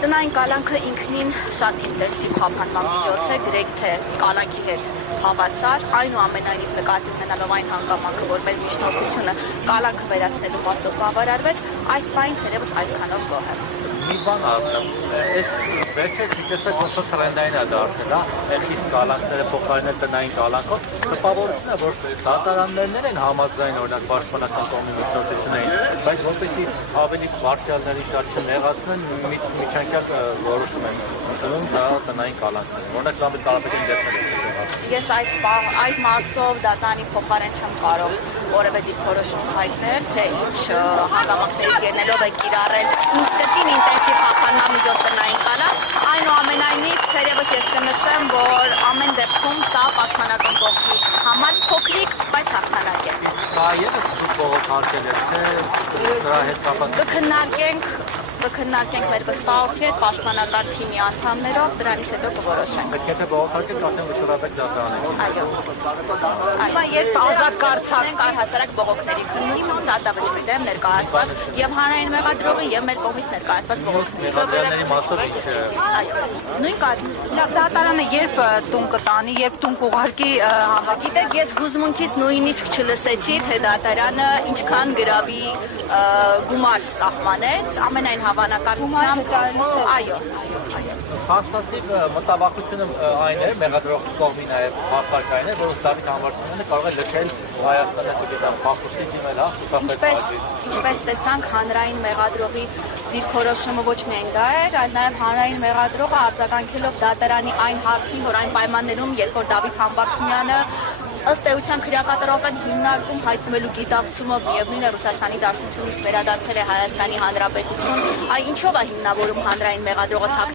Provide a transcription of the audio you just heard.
Տնային կալանքը ինքնին շատ ինտենսիվ խափանման միջոց է, գրեթե թե կալանքի հետ հավասար, այնուամենայնիվ նկատի ունենալով այն հանգամանքը, որ մեր միջնորդությունը կալանքը վերացնելու մասով բավարարվեց, այս բանը թերևս այդքանով գոհ է։ Մի բան ասեմ, այս վերջերս դիտեցեք ոնց որ տրենդային է դարձել, խիստ կալանքները փոխարինել տնային կալանքով, տպավորությունն է, որ դատարաններն են համաձայն օրինակ պաշտպանական կողմի միջնորդություն էին, բայց որպեսզի ավելի բարձրալների շատ չնեղացնեն, միջանկյալ որոշում են ընդունում դա տնային կալանքները, օրինակ Լամբետ Կարապետյանի դեպքում Ես այդ մասով դատարանի փոխարեն չեմ կարող որևէ դիրքորոշում հայտնել, թե ինչ հանգամանքներից ելնելով է կիրառել կրկին ինտենսիվ խափանման միջոց տնային կալանք, այնուամենայնիվ թերևս ես կնշեմ, որ ամեն դեպքում սա պաշտպանական կողմի համար փոքրիկ, բայց հաղթանակ է։ Դա ևս բողոքարկել եք, թե դրա հետ կապված կքննարկենք մեր վստահորդի հետ պաշտպանական թիմի անդամներով, դրանից հետո կորոշենք։ Պետք է թե բողոքարկեք, արդեն վճռաբեկ դատարանեք։ Այո։ Երբ ազատ կարգացնենք առհասարակ բողոքների քննություն, դատավճռի դեմ ներկայացված եւ հանրային մեղադրողի եւ մեր կողմից ներկայացված բողոքների։ Մեղադրյալների մասով ինչ։ Այո։ Նույն կազմի։ Դատարանը երբ տուն կտանի, երբ տուն կուղարկի Գիտեք, ես հուզմունքից նույնիսկ չլսեցի, թե դատարանը ինչքան գրավի գումար սահմանեց, ամենայն հավանականությամբ, այո։ Փաստացի մտավախությունը այն է, մեղադրող կողմի նաև փաստարկային է, որ Դավիթ Համբարձումյանը կարող է լքել Հայաստանը դեպի փաստի դիմել, Ինչպես տեսանք, հանրային մեղադրողի դիրքորոշումը ոչ միայն դա էր, այլ նաև հանրային մեղադրողը արձագանքելով դատարանի այն հարցին, որ այն պայմաններում, երբ որ Դավիթ Համբարձումյանը ըստ էության քրեակատարական հիմնարկում հայտնվելու գիտակցումով միևնույն է Ռուսաստանի Դաշնությունից վերադարձել է Հայաստանի Հանրապետություն, ինչով է հիմնավորում հանրային մեղադրողը